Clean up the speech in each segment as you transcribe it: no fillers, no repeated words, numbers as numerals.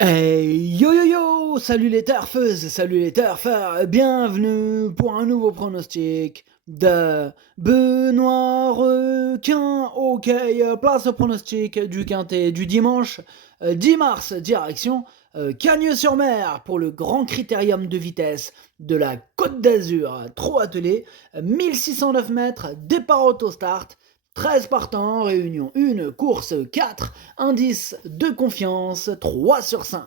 Hey yo yo yo! Salut les turfeuses, salut les turfeurs, bienvenue pour un nouveau pronostic de Benoît Requin. Ok, place au pronostic du quintet du dimanche 10 mars, direction Cagnes-sur-Mer pour le grand critérium de vitesse de la Côte d'Azur. Trop attelé, 1609 mètres, départ auto-start. 13 partants, réunion 1, course 4, indice de confiance 3 sur 5.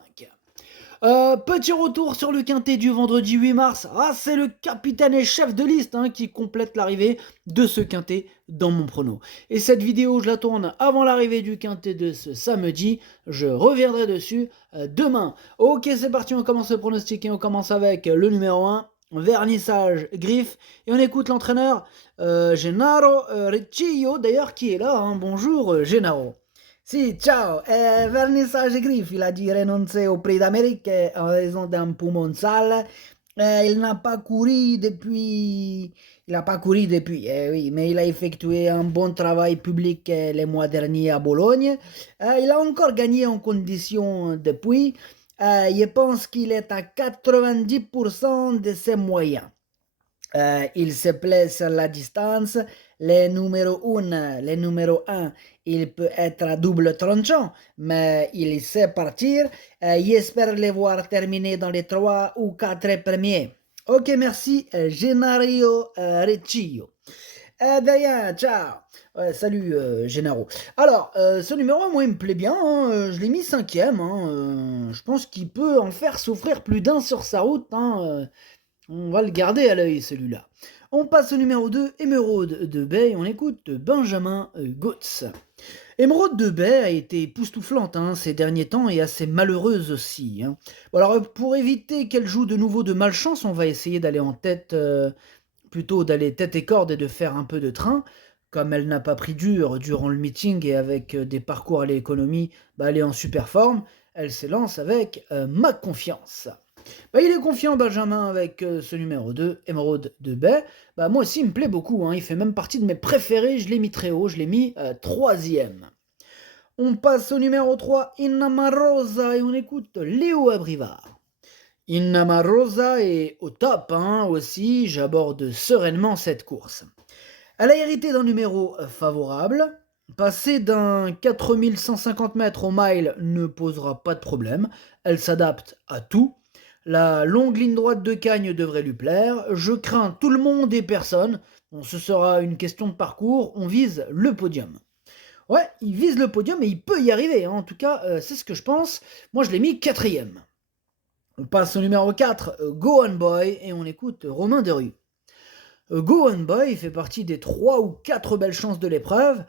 Petit retour sur le quintet du vendredi 8 mars. Ah, c'est le capitaine et chef de liste qui complète l'arrivée de ce quintet dans mon prono. Et cette vidéo, je la tourne avant l'arrivée du quintet de ce samedi. Je reviendrai dessus demain. Ok, c'est parti, on commence le pronostic et on commence avec le numéro 1. Vernissage griffe et on écoute l'entraîneur Gennaro Recchio d'ailleurs qui est là, bonjour Gennaro. Sì, ciao, vernissage griffe, il a dit renoncer au prix d'Amérique en raison d'un poumon sale. Il n'a pas couru depuis... Il n'a pas couru depuis, oui, mais il a effectué un bon travail public les mois derniers à Bologne. Il a encore gagné en condition depuis. Je pense qu'il est à 90% de ses moyens. Il se plaît sur la distance. Les numéro 1, il peut être à double tranchant, mais il sait partir. J'espère les voir terminer dans les 3 ou 4 premiers. Ok, merci, Genario Recchio. Bien, ciao. Ouais, salut, Gennaro. Alors, ce numéro, moi, il me plaît bien. Je l'ai mis cinquième. Je pense qu'il peut en faire souffrir plus d'un sur sa route. On va le garder à l'œil, celui-là. On passe au numéro 2, Émeraude de Bay. On écoute Benjamin Gotz. Émeraude de Bay a été époustouflante ces derniers temps et assez malheureuse aussi. Bon, alors, pour éviter qu'elle joue de nouveau de malchance, on va essayer d'aller en tête, plutôt d'aller tête et corde et de faire un peu de train. Comme elle n'a pas pris dur durant le meeting et avec des parcours à l'économie, elle est en super forme. Elle s'élance avec ma confiance. Il est confiant Benjamin avec ce numéro 2, Emeraude de Bay. Moi aussi il me plaît beaucoup, il fait même partie de mes préférés, je l'ai mis très haut, je l'ai mis troisième. On passe au numéro 3, Innamarosa, et on écoute Léo Abrivard. Innamarosa est au top aussi, j'aborde sereinement cette course. Elle a hérité d'un numéro favorable. Passer d'un 4150 mètres au mile ne posera pas de problème. Elle s'adapte à tout. La longue ligne droite de Cagnes devrait lui plaire. Je crains tout le monde et personne. Bon, ce sera une question de parcours. On vise le podium. Ouais, il vise le podium et il peut y arriver. En tout cas, c'est ce que je pense. Moi, je l'ai mis quatrième. On passe au numéro 4, Go On Boy, et on écoute Romain Derue. Go On Boy fait partie des 3 ou 4 belles chances de l'épreuve.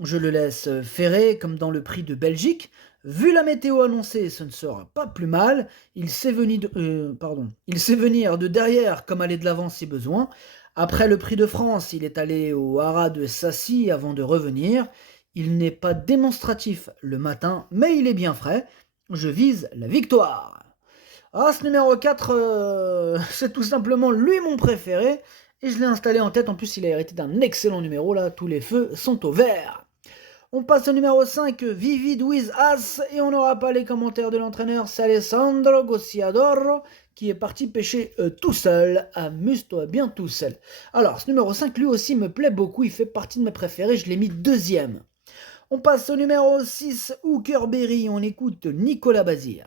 Je le laisse ferrer comme dans le prix de Belgique. Vu la météo annoncée, ce ne sera pas plus mal. Il sait venir de derrière comme aller de l'avant si besoin. Après le prix de France, il est allé au haras de Sassy avant de revenir. Il n'est pas démonstratif le matin, mais il est bien frais. Je vise la victoire. Ah, ce numéro 4, c'est tout simplement lui mon préféré. Et je l'ai installé en tête. En plus, il a hérité d'un excellent numéro. Là, tous les feux sont au vert. On passe au numéro 5, Vivid with As. Et on n'aura pas les commentaires de l'entraîneur. C'est Alessandro Gossiadoro qui est parti pêcher tout seul. Amuse-toi bien tout seul. Alors, ce numéro 5, lui aussi, me plaît beaucoup. Il fait partie de mes préférés. Je l'ai mis deuxième. On passe au numéro 6, Hookerberry. On écoute Nicolas Bazir.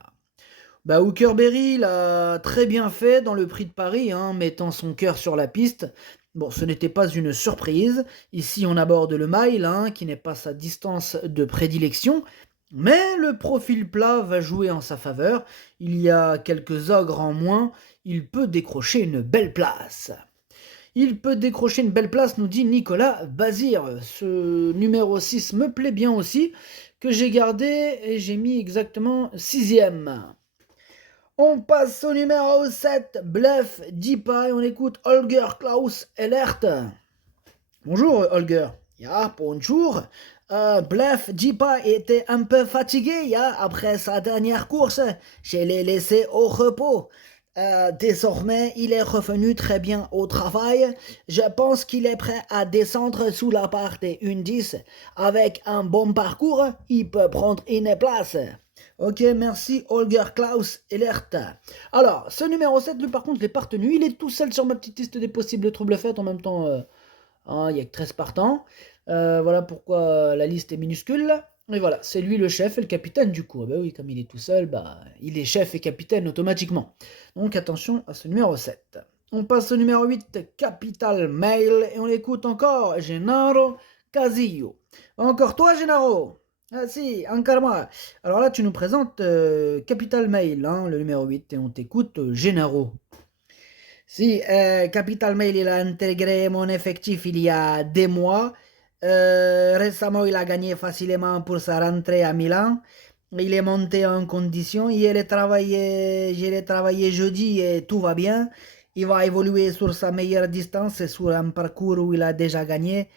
Hookerberry l'a très bien fait dans le prix de Paris, mettant son cœur sur la piste. Bon, ce n'était pas une surprise. Ici, on aborde le mile, qui n'est pas sa distance de prédilection. Mais le profil plat va jouer en sa faveur. Il y a quelques ogres en moins. Il peut décrocher une belle place. Il peut décrocher une belle place, nous dit Nicolas Bazir. Ce numéro 6 me plaît bien aussi, que j'ai gardé et j'ai mis exactement 6ème. On passe au numéro 7, Bluff Dipa, et on écoute Holger Klaus Ellert. Bonjour Holger. Ja, bonjour. Bluff Dipa était un peu fatigué après sa dernière course. Je l'ai laissé au repos. Désormais, il est revenu très bien au travail. Je pense qu'il est prêt à descendre sous la part des 1-10. Avec un bon parcours, il peut prendre une place. Ok, merci Holger Klaus Elert. Alors, ce numéro 7, lui par contre, je l'ai pas retenu. Il est tout seul sur ma petite liste des possibles troubles faits. En même temps, hein, il y a que 13 partants. Voilà pourquoi la liste est minuscule. Et voilà, c'est lui le chef et le capitaine du coup. Ah bah oui, comme il est tout seul, bah, il est chef et capitaine automatiquement. Donc attention à ce numéro 7. On passe au numéro 8, Capital Mail, et on écoute encore Gennaro Casillo. Encore toi, Gennaro? Ah si, encore moi. Alors là, tu nous présentes Capital Mail, hein, le numéro 8, et on t'écoute Gennaro. Si, Capital Mail, il a intégré mon effectif il y a des mois. Récemment, il a gagné facilement pour sa rentrée à Milan. Il est monté en condition. Je l'ai travaillé jeudi et tout va bien. Il va évoluer sur sa meilleure distance et sur un parcours où il a déjà gagné.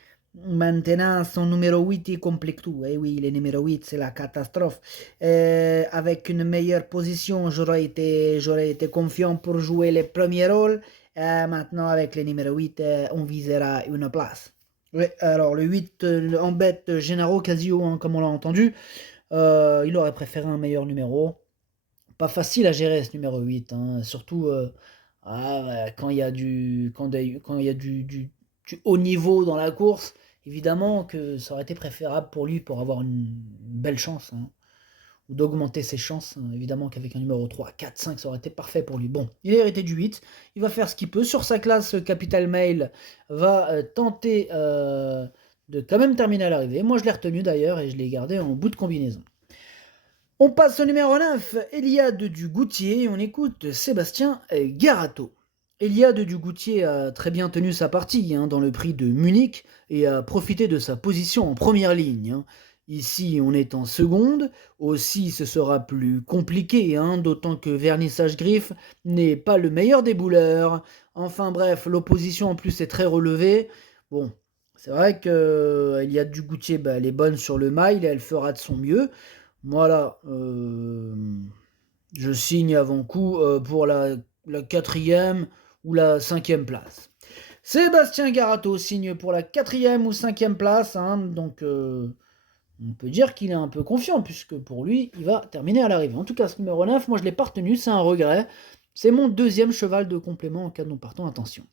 Maintenant, son numéro 8, il complique tout. Eh oui, le numéro 8, c'est la catastrophe. Avec une meilleure position, j'aurais été confiant pour jouer les premiers rôles. Maintenant, avec le numéro 8, on visera une place. Oui, alors le 8 embête Gennaro Casio, hein, comme on l'a entendu. Il aurait préféré un meilleur numéro. Pas facile à gérer ce numéro 8, hein, surtout quand il y a quand il y a du haut niveau dans la course. Évidemment que ça aurait été préférable pour lui pour avoir une belle chance, hein, ou d'augmenter ses chances, hein. Évidemment qu'avec un numéro 3, 4, 5, ça aurait été parfait pour lui. Bon, il est hérité du 8, il va faire ce qu'il peut. Sur sa classe, Capital Mail va tenter de quand même terminer à l'arrivée. Moi, je l'ai retenu d'ailleurs et je l'ai gardé en bout de combinaison. On passe au numéro 9, Eliade Dugoutier, et on écoute Sébastien Garato. Eliade Dugoutier a très bien tenu sa partie, hein, dans le prix de Munich et a profité de sa position en première ligne, hein. Ici, on est en seconde, aussi ce sera plus compliqué, hein, d'autant que Vernissage Griffe n'est pas le meilleur des bouleurs. Enfin bref, l'opposition en plus est très relevée. Bon, c'est vrai que Eliade Dugoutier, bah, elle est bonne sur le mile et elle fera de son mieux. Moi là, je signe avant coup pour la quatrième ou la cinquième place. Sébastien Garato signe pour la quatrième ou cinquième place, hein, donc on peut dire qu'il est un peu confiant, puisque pour lui, il va terminer à l'arrivée. En tout cas, ce numéro 9, moi je ne l'ai pas retenu, c'est un regret. C'est mon deuxième cheval de complément en cas de non partant, attention.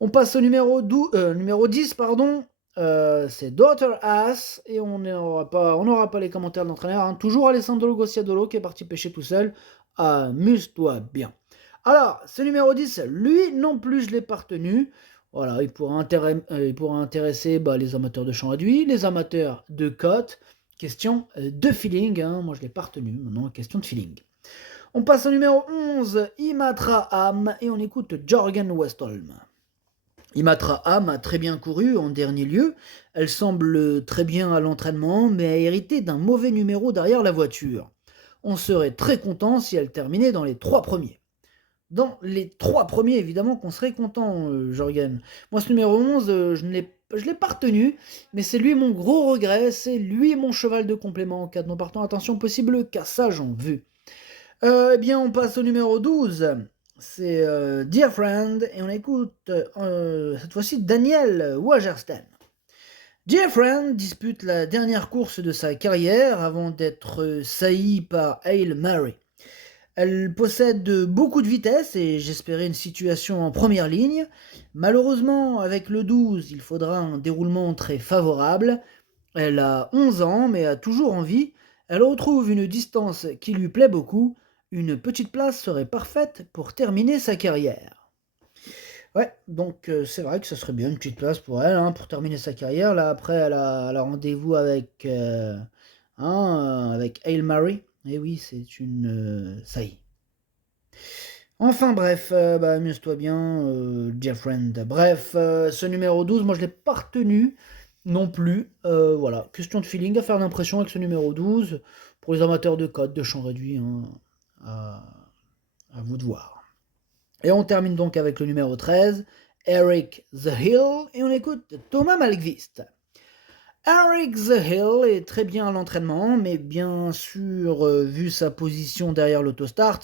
On passe au numéro 10, pardon. C'est Daughter Ass, et on n'aura pas les commentaires de l'entraîneur, hein. Toujours Alessandro Gossiadolo qui est parti pêcher tout seul. Amuse-toi bien. Alors, ce numéro 10, lui non plus je l'ai pas retenu. Voilà, il pourra intéresser les amateurs de champ réduit, les amateurs de cote. Question de feeling, hein. Moi je l'ai pas retenu, maintenant question de feeling. On passe au numéro 11, Imatra Am, et on écoute Jorgen Westholm. Imatra Am a très bien couru en dernier lieu. Elle semble très bien à l'entraînement, mais a hérité d'un mauvais numéro derrière la voiture. On serait très content si elle terminait dans les 3 premiers. Dans les 3 premiers, évidemment qu'on serait content, Jorgen. Moi, ce numéro 11, je ne l'ai pas retenu, mais c'est lui mon gros regret, c'est lui mon cheval de complément en cas de non partant. Attention, possible cassage en vue. Eh bien, on passe au numéro 12. C'est Dear Friend, et on écoute cette fois-ci Daniel Wagersten. Dear Friend dispute la dernière course de sa carrière avant d'être saillie par Hail Mary. Elle possède beaucoup de vitesse et j'espérais une situation en première ligne. Malheureusement, avec le 12, il faudra un déroulement très favorable. Elle a 11 ans, mais a toujours envie. Elle retrouve une distance qui lui plaît beaucoup. Une petite place serait parfaite pour terminer sa carrière. Ouais, donc c'est vrai que ce serait bien une petite place pour elle, hein, pour terminer sa carrière. Là, après, elle a rendez-vous avec Hail Mary. Et oui, c'est une saillie. Enfin bref, amuse-toi bien, dear friend. Bref, ce numéro 12, moi je l'ai pas retenu non plus. Voilà, question de feeling, à faire d'impression avec ce numéro 12. Pour les amateurs de code, de champ réduit, hein, à vous de voir. Et on termine donc avec le numéro 13, Eric The Hill, et on écoute Thomas Malmqvist. Eric The Hill est très bien à l'entraînement, mais bien sûr, vu sa position derrière l'autostart,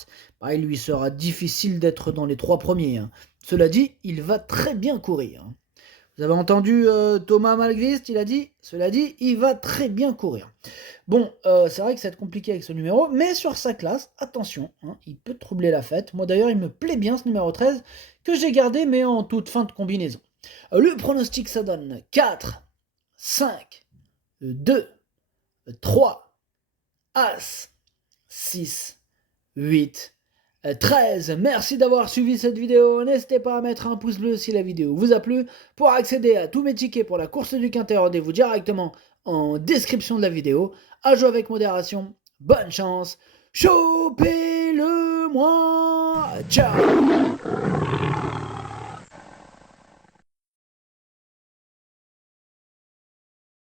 il lui sera difficile d'être dans les 3 premiers, hein. Cela dit, il va très bien courir, hein. Vous avez entendu Thomas Malgvist, il a dit, cela dit, il va très bien courir. Bon, c'est vrai que ça va être compliqué avec ce numéro, mais sur sa classe, attention, hein, il peut troubler la fête. Moi d'ailleurs, il me plaît bien ce numéro 13, que j'ai gardé, mais en toute fin de combinaison. Le pronostic, ça donne 4, 5, 2, 3, As, 6, 8, 13. Merci d'avoir suivi cette vidéo. N'hésitez pas à mettre un pouce bleu si la vidéo vous a plu. Pour accéder à tous mes tickets pour la course du Quintet, rendez-vous directement en description de la vidéo. À jouer avec modération. Bonne chance. Chopez-le moi. Ciao.